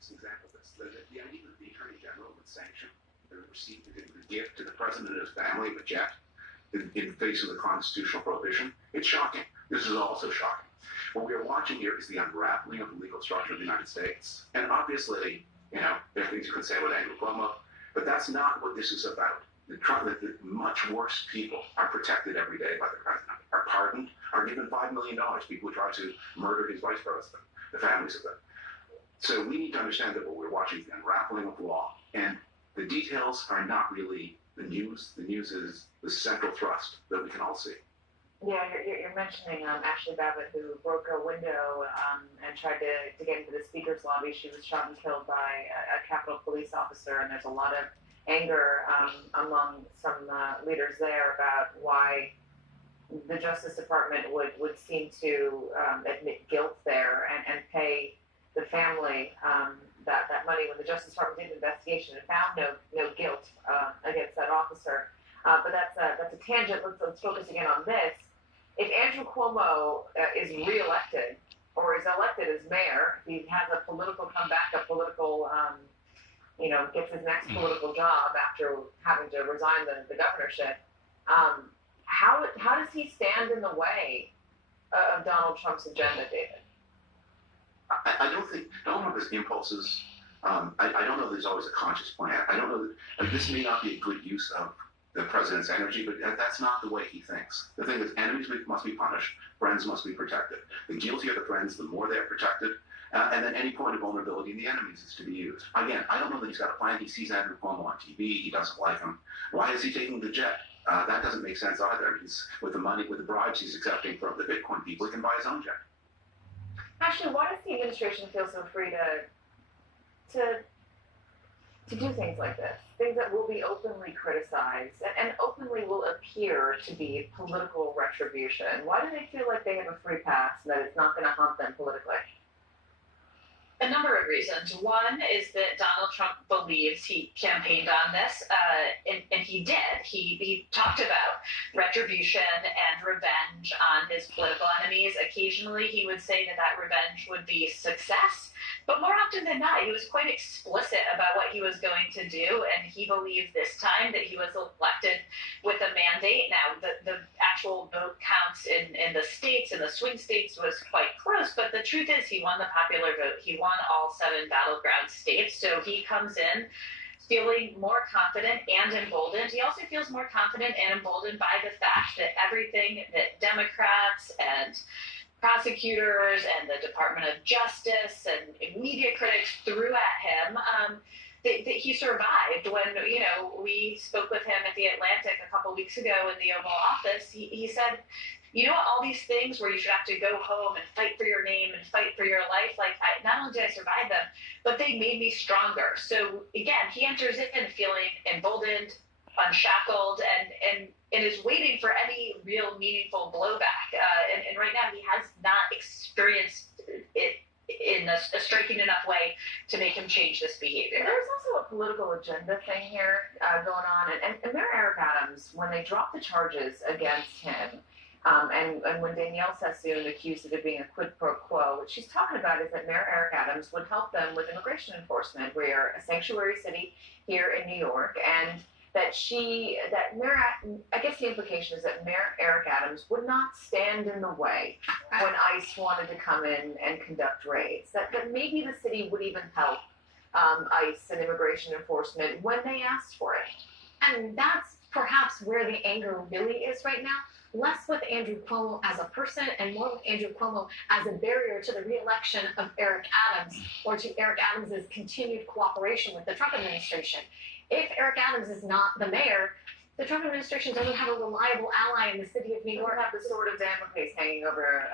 It's an example of this. The idea that the Attorney General would sanction the receipt, the gift to the President and his family of a jet in the face of the constitutional prohibition, it's shocking. This is also shocking. What we are watching here is the unraveling of the legal structure of the United States. And obviously, there are things you can say about Andrew Cuomo, but that's not what this is about. The much worse people are protected every day by the president, are pardoned, are given $5 million, people who try to murder his vice president, the families of them. So we need to understand that what we're watching is the unraveling of law, and the details are not really the news. The news is the central thrust that we can all see. Yeah, you're mentioning Ashley Babbitt, who broke a window and tried to get into the speaker's lobby. She was shot and killed by a Capitol Police officer, and there's a lot of anger among some leaders there about why the Justice Department would seem to admit guilt there and pay the family that money when the Justice Department did an investigation and found no guilt against that officer. But that's a tangent. Let's focus again on this. If Andrew Cuomo is reelected or is elected as mayor, he has a political comeback, a political, gets his next political job after having to resign the governorship. How does he stand in the way of Donald Trump's agenda, David? I don't think Donald Trump has impulses. I don't know that there's always a conscious plan. I don't know that this may not be a good use of the president's energy, but that's not the way he thinks. The thing is, enemies must be punished, friends must be protected. The guiltier the friends, the more they're protected, and then any point of vulnerability in the enemies is to be used. Again, I don't know that he's got a plan. He sees Andrew Cuomo on TV. He doesn't like him. Why is he taking the jet? That doesn't make sense either. He's with the money, with the bribes he's accepting from the Bitcoin people, he can buy his own jet. Actually, why does the administration feel so free to do things like this? Things that will be openly criticized and openly will appear to be political retribution. Why do they feel like they have a free pass and that it's not going to haunt them politically? A number of reasons. One is that Donald Trump believes he campaigned on this, and he did. He talked about retribution and revenge on his political enemies. Occasionally, he would say that revenge would be success, but more often than not, he was quite explicit about what he was going to do, and he believed this time that he was elected with a mandate. Now, the actual vote counts in the states, in the swing states, was quite close, but the truth is he won the popular vote. He won all 7 battleground states, so he comes in feeling more confident and emboldened. He also feels more confident and emboldened by the fact that everything that Democrats and prosecutors and the Department of Justice and media critics threw at him, that he survived. When we spoke with him at the Atlantic a couple weeks ago in the Oval Office, he said, all these things where you should have to go home and fight for your name and fight for your life, not only did I survive them, but they made me stronger. So again, he enters in feeling emboldened, unshackled, and is waiting for any real meaningful blowback. And right now he has not experienced it in a striking enough way to make him change this behavior. There's also a political agenda thing here going on. And Mayor Eric Adams, when they dropped the charges against him, and when Danielle Sassoon accused of it being a quid pro quo, what she's talking about is that Mayor Eric Adams would help them with immigration enforcement. We're a sanctuary city here in New York, and I guess the implication is that Mayor Eric Adams would not stand in the way when ICE wanted to come in and conduct raids, that maybe the city would even help ICE and immigration enforcement when they asked for it. And that's perhaps where the anger really is right now. Less with Andrew Cuomo as a person and more with Andrew Cuomo as a barrier to the re-election of Eric Adams or to Eric Adams' continued cooperation with the Trump administration. If Eric Adams is not the mayor, the Trump administration doesn't have a reliable ally in the city of New York. Doesn't have the sword of Damocles hanging over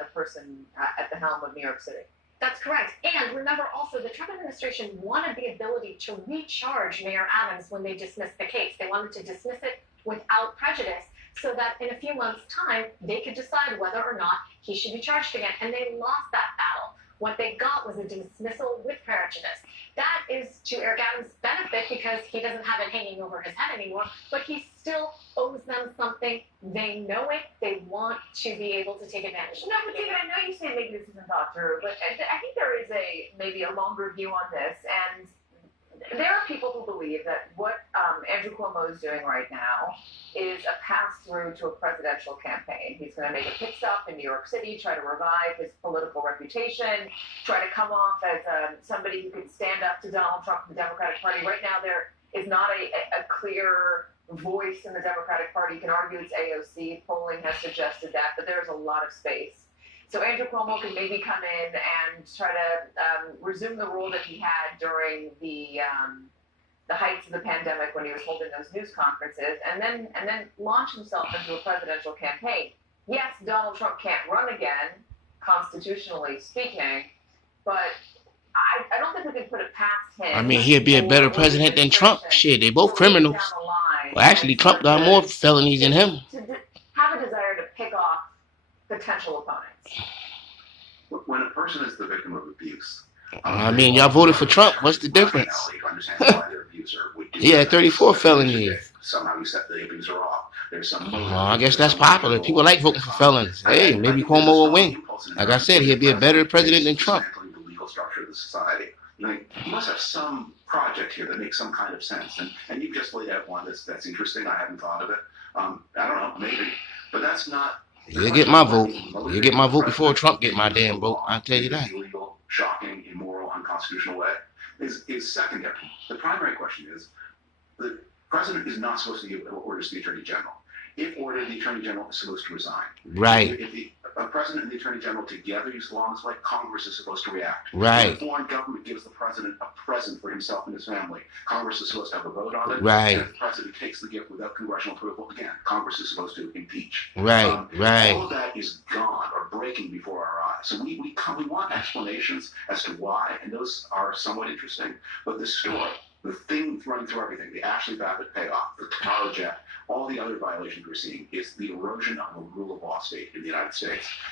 a person at the helm of New York City. That's correct. And remember also, the Trump administration wanted the ability to recharge Mayor Adams when they dismissed the case. They wanted to dismiss it without prejudice so that in a few months' time, they could decide whether or not he should be charged again. And they lost that battle. What they got was a dismissal with prejudice. That is to Eric Adams' benefit because he doesn't have it hanging over his head anymore, but he still owes them something. They know it. They want to be able to take advantage of No, but David, I know you say maybe this isn't thought through, but I think there is maybe a longer view on this, and there are people who believe that what Andrew Cuomo is doing right now is a pass-through to a presidential campaign. He's going to make a pit stop in New York City, try to revive his political reputation, try to come off as somebody who can stand up to Donald Trump and the Democratic Party. Right now, there is not a clear voice in the Democratic Party. You can argue it's AOC. Polling has suggested that, but there's a lot of space. So Andrew Cuomo can maybe come in and try to resume the role that he had during the heights of the pandemic when he was holding those news conferences, and then launch himself into a presidential campaign. Yes, Donald Trump can't run again, constitutionally speaking, but I don't think we can put it past him. I mean, he'd be a better president than Trump. Shit, they both criminals. Well, actually, Trump got more felonies than him. To have a desire to pick off potential opponents. When a person is the victim of abuse, I mean, y'all voted for Trump. What's the difference? He had 34 felonies. Somehow you set the abuser off. There's some. Well, I guess that's popular. People like voting for felons. Hey, maybe Cuomo will win. Like I said, he'll be a better president than Trump. The legal structure of the society. You must have some project here that makes some kind of sense, and you've just laid out one that's interesting. I hadn't thought of it. I don't know, maybe, but that's not. You'll get my vote. You'll get my vote before Trump get my damn vote. I'll tell you that. Illegal, shocking, immoral, unconstitutional way is secondary. The primary question is the president is not supposed to give orders to the attorney general. If ordered, the attorney general is supposed to resign. Right. If the president and the attorney general together use laws like Congress is supposed to react. Right. If a foreign government gives the president a present for himself and his family, Congress is supposed to have a vote on it. Right. And if the president takes the gift without congressional approval, again, Congress is supposed to impeach. Right. Right. All of that is gone or breaking before our eyes. So we want explanations as to why, and those are somewhat interesting. But the story, the thing running through everything, the Ashley Babbitt payoff, the Qatar jet, all the other violations we're seeing is the erosion of a rule of law state in the United States.